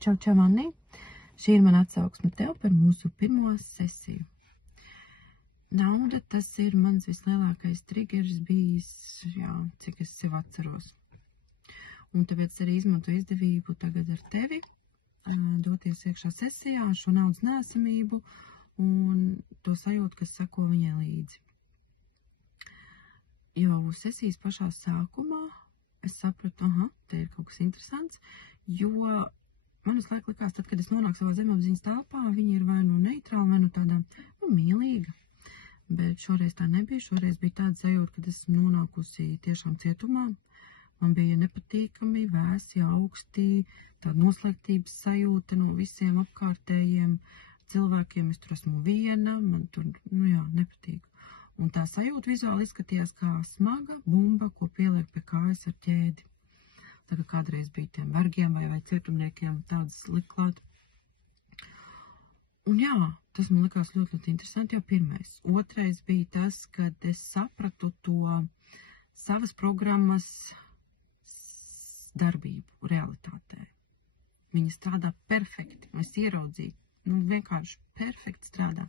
Čau, čau, Anni. Šī ir mana atsauksme tev par mūsu pirmo sesiju. Nauda, tas ir mans vislielākais triggers bijis, cik es sev atceros. Un tāpēc arī izmantoju izdevību tagad ar tevi, doties iekšā sesijā ar šo naudas neesamību un to sajūtu, kas sako viņai līdzi. Jau sesijas pašā sākumā es sapratu, te ir kaut kas interesants, jo man visu laiku likās, tad, kad es nonāku savā zemapziņas telpā, viņa ir vai nu neitrāla, vai nu tāda, mīlīga. Bet šoreiz tā nebija, šoreiz bija tāda sajūta, kad esmu nonākusi tiešām cietumā. Man bija nepatīkami, vēsi, augsti, tāda noslēgtības sajūta no visiem apkārtējiem cilvēkiem. Es tur esmu viena, man tur, nepatīk. Un tā sajūta vizuāli izskatījās kā smaga bumba, ko pieliek pie kājas ar ķēdi. Tā kā kādreiz bija tiem vergiem vai cietumniekiem tādas liklāt. Un tas man likās ļoti interesanti jau pirmais. Otrais bija tas, kad es sapratu to savas programmas darbību realitātē. Viņa strādā perfekti, un es ieraudzīju, vienkārši perfekti strādā.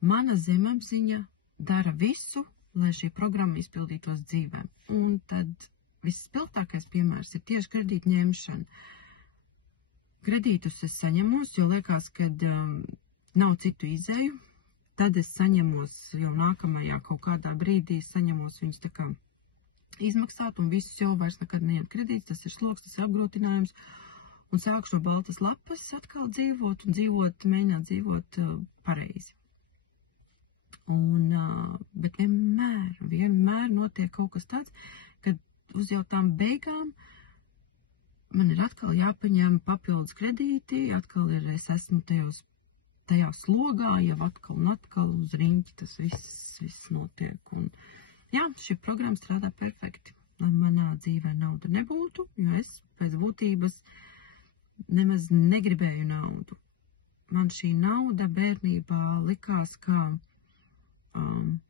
Mana zemapziņa dara visu, lai šī programma izpildītos dzīvē. Un tad visspilgtākais piemērs ir tieši kredītu ņemšana. Kredītus es saņemos, jo liekas, kad nav citu izēju. Tad es saņemos jau nākamajā kaut kādā brīdī, saņemos viņus tā kā izmaksāt, un visus jau vairs nekad neņemt kredītus. Tas ir sloks, tas ir apgrūtinājums. Un sākšu no baltas lapas atkal dzīvot un mēģināt dzīvot pareizi. Bet vienmēr notiek kaut kas tāds, kad uz jau tām beigām man ir atkal jāpaņem papildus kredīti, es esmu tajā slogā, jau atkal uz riņķi tas viss notiek. Un, šī programma strādā perfekti, lai manā dzīvē nauda nebūtu, jo es pēc būtības nemaz negribēju naudu. Man šī nauda bērnībā likās kā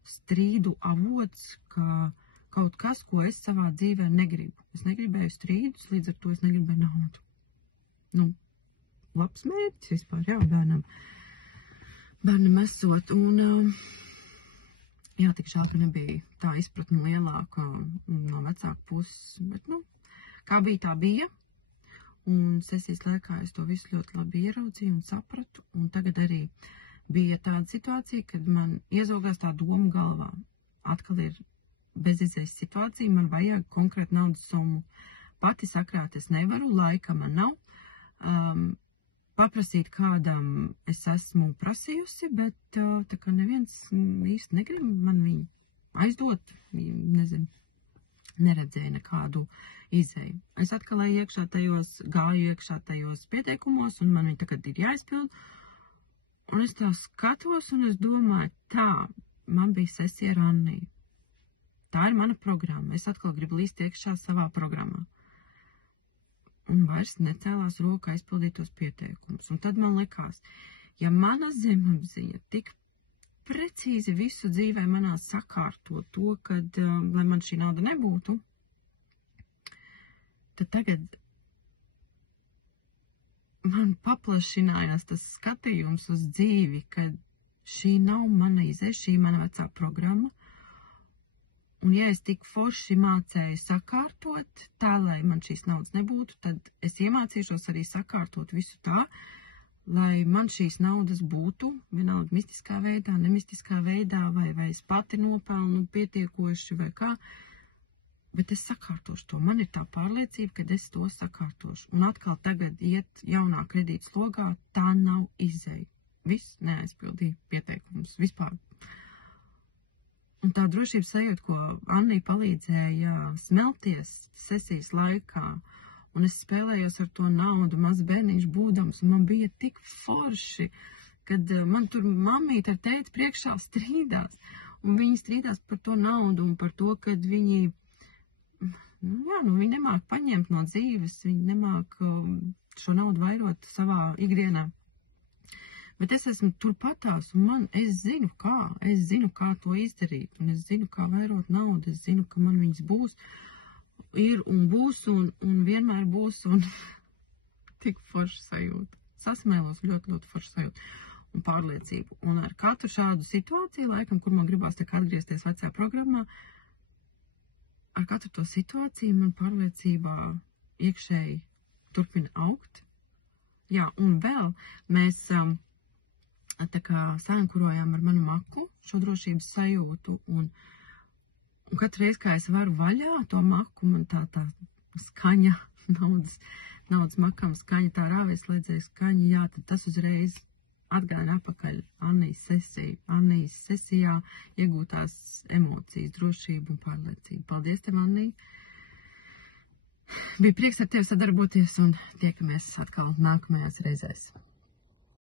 strīdu avots, kā kaut kas, ko es savā dzīvē negribu. Es negribēju strīdus, līdz ar to es negribēju naudu. Labs mērķis vispār, bērnam esot. Un, tik žēl, ka nebija tā izpratne lielāka no vecāku puses. Bet, kā bija, tā bija. Un sesijas laikā es to visu ļoti labi ieraudzīju un sapratu. Un tagad arī bija tāda situācija, kad man iezogās tā doma galvā. Atkal ir bezizējas situācija, man vajag konkrētu naudas summu. Pati sakrāt es nevaru, laika man nav. Paprasīt kādam es esmu prasījusi, bet tā kā neviens īsti negrib man viņu aizdot, neredzēju nekādu izēju. Es atkal gāju iekšā tajos pieteikumos, un man viņi tagad ir jāizpild. Un es tā skatos, un es domāju, man bija sesija ar Anniju. Tā ir mana programma. Es atkal gribu līst iekšā savā programmā. Un vairs necēlās roka aizpildīt tos pieteikumus. Un tad man likās, ja mana zemapziņa tik precīzi visu dzīvē manā sakārto to, kad, lai man šī nauda nebūtu, tad tagad man paplašinājās tas skatījums uz dzīvi, kad šī nav mana izēja, šī ir mana vecā programma. Un ja es tik forši mācēju sakārtot tā, lai man šīs naudas nebūtu, tad es iemācīšos arī sakārtot visu tā, lai man šīs naudas būtu vienalga mistiskā veidā, nemistiskā veidā, vai es pati nopelnu pietiekoši vai kā. Bet es sakārtošu to. Man ir tā pārliecība, ka es to sakārtošu. Un atkal tagad iet jaunā kredīta slogā, tā nav izēja. Viss neaizpildīja pieteikumus vispār. Un tā drošības sajūta, ko Annija palīdzēja smelties sesijas laikā, un es spēlējos ar to naudu, maz bērniņš būdams, un man bija tik forši, kad man tur mammīte ar tēti priekšā strīdās, un viņi strīdās par to naudu un par to, kad viņi viņi nemāk paņemt no dzīves, viņi nemāk šo naudu vairot savā ikdienā. Bet es esmu turpatās, un es zinu, kā to izdarīt, un es zinu, kā vairot naudu, es zinu, ka man viņas būs, ir un būs, un vienmēr būs, un tik forša sajūta. Sasmēlos ļoti, ļoti forša sajūta un pārliecību. Un ar katru šādu situāciju, laikam, kur man gribās tā kā atgriezties vecajā programmā, ar katru to situāciju man pārliecībā iekšēji turpina augt. Jā, un vēl mēs tā kā saankurojām ar manu maku šo drošības sajūtu un katru reizi, kā es varu vaļā to maku, man tā skaņa, naudas makam skaņa, tā rāvieslēdzēja skaņa, jā, tad tas uzreiz atgāja atpakaļ Annijas sesiju. Annijas sesijā iegūtās emocijas, drošība un pārliecība. Paldies tev, Annija! Bija prieks ar tevi sadarboties un tiekamies atkal nākamajās reizēs.